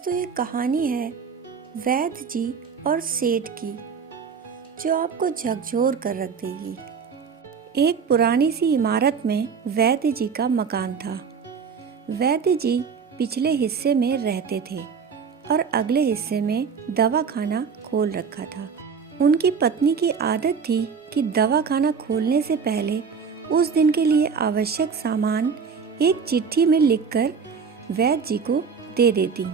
दोस्तों, ये कहानी है वैद्य जी और सेठ की, जो आपको झकझोर कर रख देगी। एक पुरानी सी इमारत में वैद्य जी का मकान था। वैद्य जी पिछले हिस्से में रहते थे और अगले हिस्से में दवाखाना खोल रखा था। उनकी पत्नी की आदत थी कि दवाखाना खोलने से पहले उस दिन के लिए आवश्यक सामान एक चिट्ठी में लिखकर वैद्य जी को दे देती।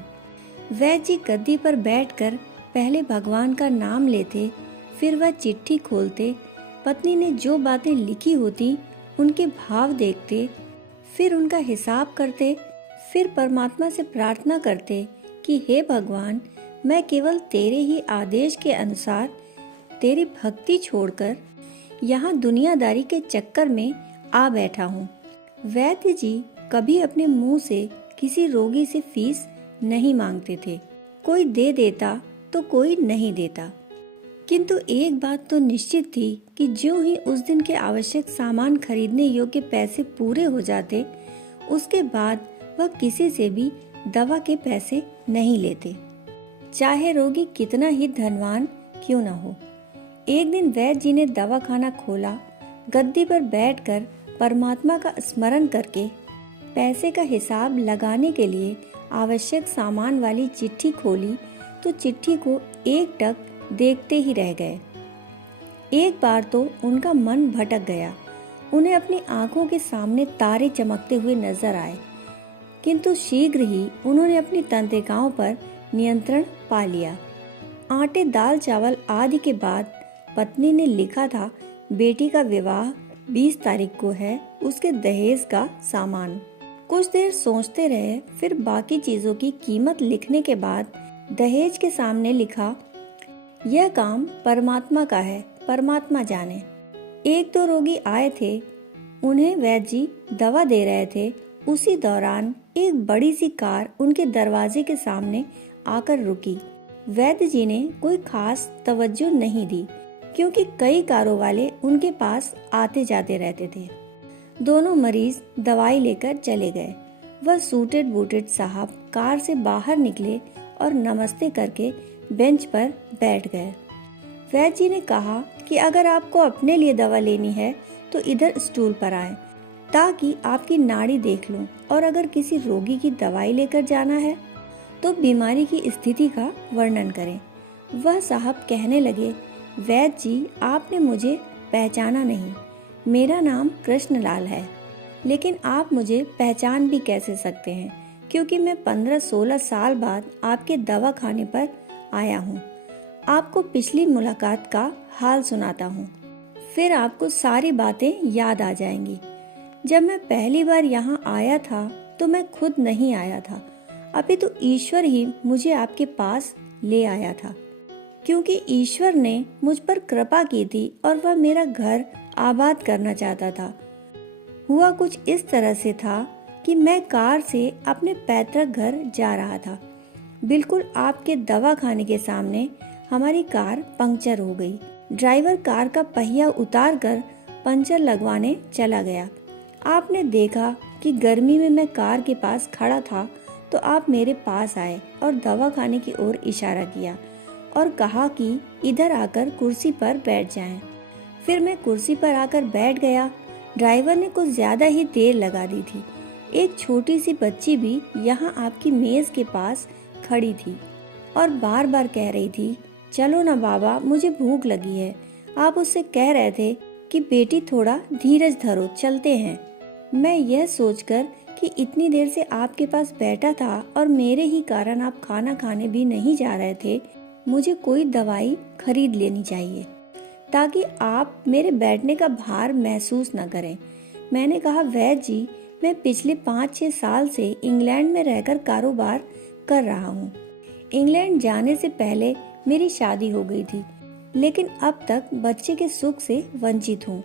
वैद्य जी गद्दी पर बैठकर पहले भगवान का नाम लेते, फिर वह चिट्ठी खोलते, पत्नी ने जो बातें लिखी होती उनके भाव देखते, फिर उनका हिसाब करते, फिर परमात्मा से प्रार्थना करते कि हे भगवान, मैं केवल तेरे ही आदेश के अनुसार तेरी भक्ति छोड़कर यहाँ दुनियादारी के चक्कर में आ बैठा हूँ। वैद्य जी कभी अपने मुंह से किसी रोगी से फीस नहीं मांगते थे। कोई दे देता तो कोई नहीं देता, किंतु एक बात तो निश्चित थी कि जो ही उस दिन के आवश्यक सामान खरीदने योग्य पैसे पूरे हो जाते, उसके बाद वह किसी से भी दवा के पैसे नहीं लेते, चाहे रोगी कितना ही धनवान क्यों न हो। एक दिन वैद्य जी ने दवाखाना खोला। गद्दी पर बैठकर परमात्मा का स्मरण करके पैसे का हिसाब लगाने के लिए आवश्यक सामान वाली चिट्ठी खोली तो चिट्ठी को एकटक देखते ही रह गए। एक बार तो उनका मन भटक गया। उन्हें अपनी आंखों के सामने तारे चमकते हुए नजर आए, किंतु शीघ्र ही उन्होंने अपनी तंत्रिकाओं पर नियंत्रण पा लिया। आटे, दाल, चावल आदि के बाद पत्नी ने लिखा था, बेटी का विवाह 20 तारीख को है, उसके दहेज का सामान। कुछ देर सोचते रहे, फिर बाकी चीजों की कीमत लिखने के बाद दहेज के सामने लिखा, यह काम परमात्मा का है, परमात्मा जाने। एक दो रोगी आए थे, उन्हें वैद्य जी दवा दे रहे थे। उसी दौरान एक बड़ी सी कार उनके दरवाजे के सामने आकर रुकी। वैद्य जी ने कोई खास तवज्जो नहीं दी, क्योंकि कई कारों वाले उनके पास आते जाते रहते थे। दोनों मरीज दवाई लेकर चले गए। वह सूटेड बूटेड साहब कार से बाहर निकले और नमस्ते करके बेंच पर बैठ गए। वैद्य जी ने कहा कि अगर आपको अपने लिए दवा लेनी है तो इधर स्टूल पर आएं, ताकि आपकी नाड़ी देख लूं, और अगर किसी रोगी की दवाई लेकर जाना है तो बीमारी की स्थिति का वर्णन करें। वह साहब कहने लगे, वैद्य जी, आपने मुझे पहचाना नहीं। मेरा नाम कृष्णलाल है, लेकिन आप मुझे पहचान भी कैसे सकते हैं, क्योंकि मैं 15-16 साल बाद आपके दवाखाने पर आया हूँ। आपको पिछली मुलाकात का हाल सुनाता हूँ, फिर आपको सारी बातें याद आ जाएंगी। जब मैं पहली बार यहाँ आया था तो मैं खुद नहीं आया था, अभी तो ईश्वर ही मुझे आपके पास ले आया था, क्योंकि ईश्वर ने मुझ पर कृपा की थी और वह मेरा घर आबाद करना चाहता था। हुआ कुछ इस तरह से था कि मैं कार से अपने पैतृक घर जा रहा था। बिल्कुल आपके दवाखाने के सामने हमारी कार पंक्चर हो गई। ड्राइवर कार का पहिया उतार कर पंचर लगवाने चला गया। आपने देखा कि गर्मी में मैं कार के पास खड़ा था, तो आप मेरे पास आए और दवाखाने की ओर इशारा किया और कहा कि इधर आकर कुर्सी पर बैठ जाएं। फिर मैं कुर्सी पर आकर बैठ गया। ड्राइवर ने कुछ ज्यादा ही देर लगा दी थी। एक छोटी सी बच्ची भी यहाँ आपकी मेज के पास खड़ी थी और बार बार कह रही थी, चलो ना बाबा, मुझे भूख लगी है। आप उससे कह रहे थे कि बेटी थोड़ा धीरज धरो, चलते हैं। मैं यह सोचकर कि इतनी देर से आपके पास बैठा था और मेरे ही कारण आप खाना खाने भी नहीं जा रहे थे, मुझे कोई दवाई खरीद लेनी चाहिए, ताकि आप मेरे बैठने का भार महसूस न करें। मैंने कहा, वैद्य जी, मैं पिछले 5-6 साल से इंग्लैंड में रहकर कारोबार कर रहा हूँ। इंग्लैंड जाने से पहले मेरी शादी हो गई थी, लेकिन अब तक बच्चे के सुख से वंचित हूँ।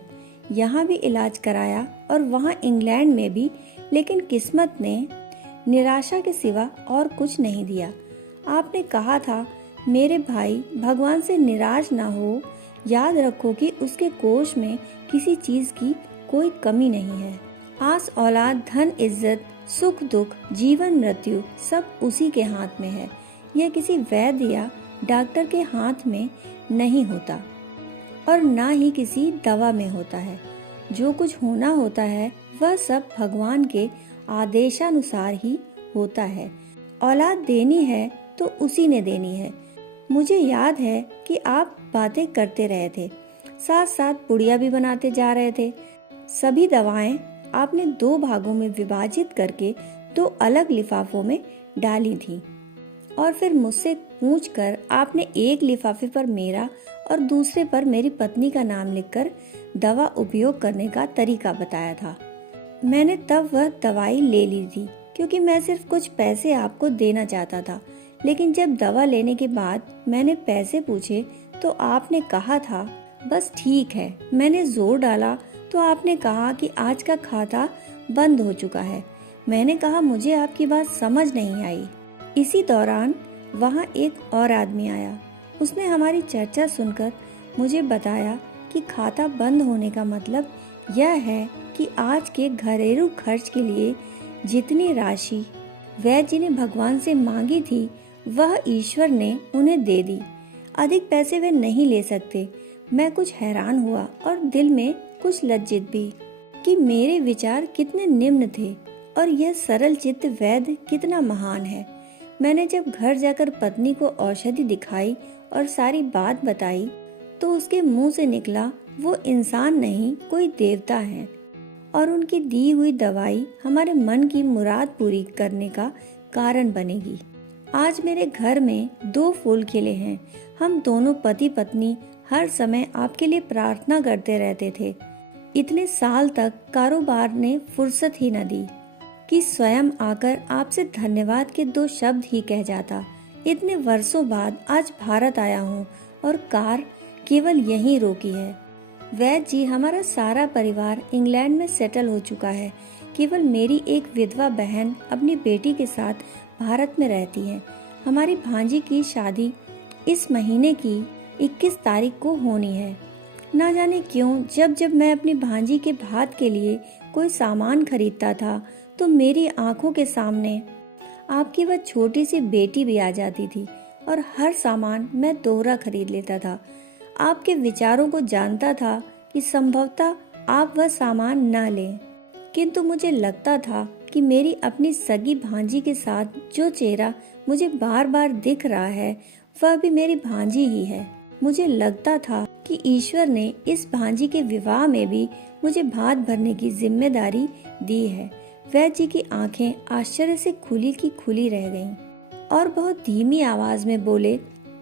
यहाँ भी इलाज कराया और वहाँ इंग्लैंड में भी, लेकिन किस्मत ने निराशा के सिवा और कुछ नहीं दिया। आपने कहा था, मेरे भाई, भगवान से निराश ना हो, याद रखो कि उसके कोष में किसी चीज की कोई कमी नहीं है। आस औलाद, धन इज्जत, सुख दुख, जीवन मृत्यु सब उसी के हाथ में है। यह किसी वैद्य या डॉक्टर के हाथ में नहीं होता और ना ही किसी दवा में होता है। जो कुछ होना होता है वह सब भगवान के आदेशानुसार ही होता है। औलाद देनी है तो उसी ने देनी है। मुझे याद है कि आप बातें करते रहे थे, साथ साथ पुड़िया भी बनाते जा रहे थे। सभी दवाएं आपने 2 भागों में विभाजित करके 2 अलग लिफाफों में डाली थी और फिर मुझसे पूछकर आपने एक लिफाफे पर मेरा और दूसरे पर मेरी पत्नी का नाम लिखकर दवा उपयोग करने का तरीका बताया था। मैंने तब वह दवाई ले ली थी क्योंकि मैं सिर्फ कुछ पैसे आपको देना चाहता था, लेकिन जब दवा लेने के बाद मैंने पैसे पूछे तो आपने कहा था बस ठीक है। मैंने जोर डाला तो आपने कहा कि आज का खाता बंद हो चुका है। मैंने कहा मुझे आपकी बात समझ नहीं आई। इसी दौरान वहाँ एक और आदमी आया। उसने हमारी चर्चा सुनकर मुझे बताया कि खाता बंद होने का मतलब यह है कि आज के घरेलू खर्च के लिए जितनी राशि वैद्य जी ने भगवान से मांगी थी वह ईश्वर ने उन्हें दे दी। अधिक पैसे वे नहीं ले सकते। मैं कुछ हैरान हुआ और दिल में कुछ लज्जित भी कि मेरे विचार कितने निम्न थे और यह सरल चित्त वैद्य कितना महान है। मैंने जब घर जाकर पत्नी को औषधि दिखाई और सारी बात बताई तो उसके मुंह से निकला वो इंसान नहीं कोई देवता है और उनकी दी हुई दवाई हमारे मन की मुराद पूरी करने का कारण बनेगी। आज मेरे घर में 2 फूल खिले हैं। हम दोनों पति पत्नी हर समय आपके लिए प्रार्थना करते रहते थे। इतने साल तक कारोबार ने फुर्सत ही न दी कि स्वयं आकर आपसे धन्यवाद के 2 शब्द ही कह जाता। इतने वर्षों बाद आज भारत आया हूँ और कार केवल यहीं रोकी है। वैद्य जी, हमारा सारा परिवार इंग्लैंड में सेटल हो चुका है। केवल मेरी एक विधवा बहन अपनी बेटी के साथ भारत में रहती है। हमारी भांजी की शादी इस महीने की 21 तारीख को होनी है। ना जाने क्यों जब जब मैं अपनी भांजी के भात के लिए कोई सामान खरीदता था तो मेरी आंखों के सामने आपकी वह छोटी सी बेटी भी आ जाती थी और हर सामान मैं दोहरा खरीद लेता था। आपके विचारों को जानता था कि संभवतः आप वह सामान न लें, किंतु मुझे लगता था कि मेरी अपनी सगी भांजी के साथ जो चेहरा मुझे बार बार दिख रहा है वह भी मेरी भांजी ही है। मुझे लगता था कि ईश्वर ने इस भांजी के विवाह में भी मुझे भात भरने की जिम्मेदारी दी है। वैद्य जी की आंखें आश्चर्य से खुली की खुली रह गईं और बहुत धीमी आवाज में बोले,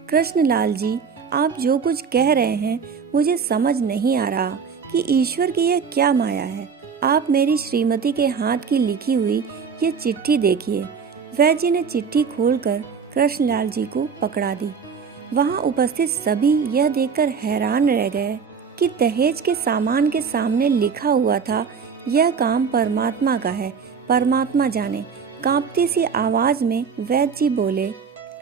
कृष्णलाल जी, आप जो कुछ कह रहे हैं मुझे समझ नहीं आ रहा कि ईश्वर की यह क्या माया है। आप मेरी श्रीमती के हाथ की लिखी हुई ये चिट्ठी देखिए। वैद्य जी ने चिट्ठी खोलकर कृष्णलाल जी को पकड़ा दी। वहाँ उपस्थित सभी यह देखकर हैरान रह गए कि दहेज के सामान के सामने लिखा हुआ था, यह काम परमात्मा का है, परमात्मा जाने। कांपती सी आवाज में वैद्य जी बोले,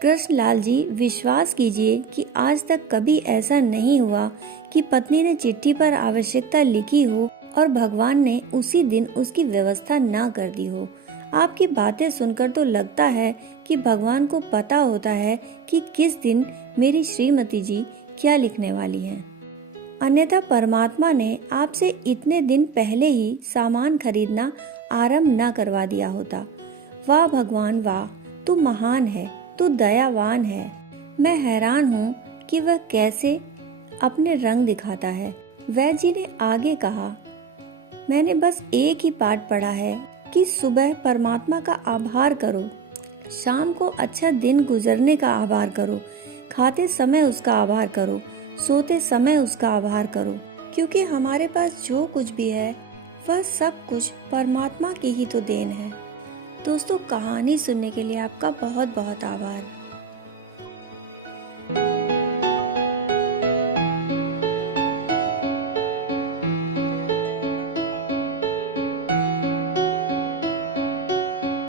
कृष्णलाल जी, विश्वास कीजिए कि आज तक कभी ऐसा नहीं हुआ कि पत्नी ने चिट्ठी पर आवश्यकता लिखी हो और भगवान ने उसी दिन उसकी व्यवस्था न कर दी हो। आपकी बातें सुनकर तो लगता है कि भगवान को पता होता है कि किस दिन मेरी श्रीमती जी क्या लिखने वाली हैं। अन्यथा परमात्मा ने आपसे इतने दिन पहले ही सामान खरीदना आरंभ न करवा दिया होता। वाह भगवान वाह, तू महान है, तू दयावान है। मैं हैरान हूँ कि वह कैसे अपने रंग दिखाता है। वैद्य जी ने आगे कहा, मैंने बस एक ही पाठ पढ़ा है कि सुबह परमात्मा का आभार करो, शाम को अच्छा दिन गुजरने का आभार करो, खाते समय उसका आभार करो, सोते समय उसका आभार करो, क्योंकि हमारे पास जो कुछ भी है वह सब कुछ परमात्मा की ही तो देन है। दोस्तों, कहानी सुनने के लिए आपका बहुत बहुत आभार।